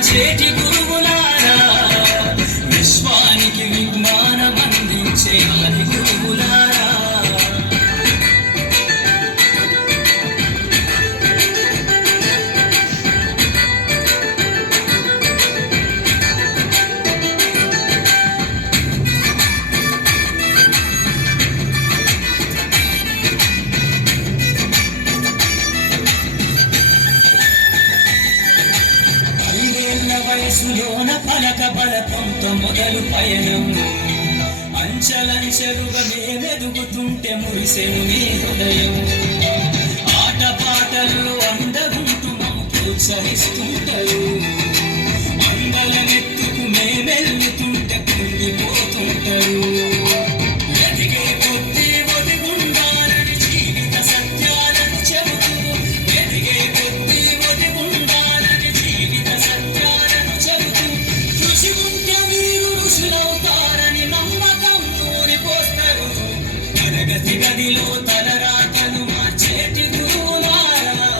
మార్చేటి గురువులారా, విశ్వానికి విజ్ఞానమందించే ఆది గురువులారా. వయసులోన పలక బలపంతో మొదలు పయనం, అంచలంచెలుగా మేమెదుగుతుంటే మురిసెను నీ హృదయం. ఆట పాటల్లో అందగుంటూ మమ్ము ప్రోత్సహిస్తుంటారు, అందలమెత్తుకు మేమెల్లుతుంటే కుంగిపోతుంటారు. ఎదిగే కొద్దీ ఒదిగుండాలని జీవిత సత్యాలను చెబుతూ, ఎదిగే కొద్దీ ఒదిగుండాలని జీవిత సత్యాలను చెబుతూ, కృషి ఉంటే మీరు ఋషులవుతారని నమ్మకం నూరిపోస్తారు. తరగతి గదిలో తలరాతను మార్చేటి గురువులారా,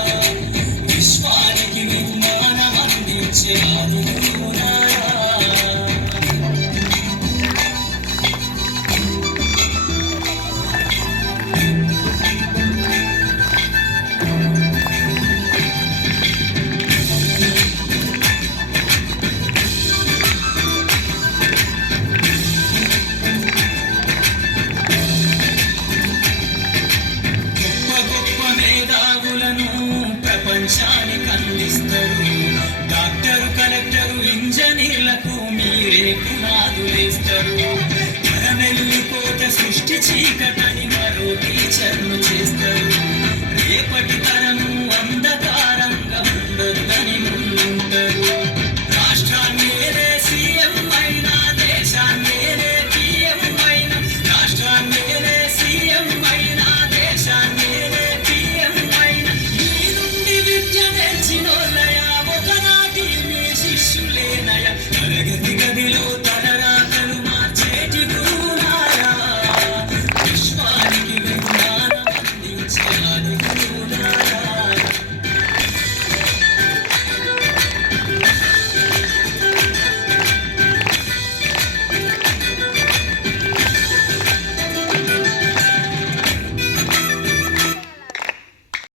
విశ్వానికి విజ్ఞానం అందించే ఆది గురువులారా. ప్రపంచానికి అందిస్తారు. డాక్టరు, కలెక్టరు, ఇంజనీర్లకు మీరే పునాదులేస్తారు. తరమెల్లిపోతే సృష్టి చీకటని మరో టీచర్ను చేస్తారు. రేపటి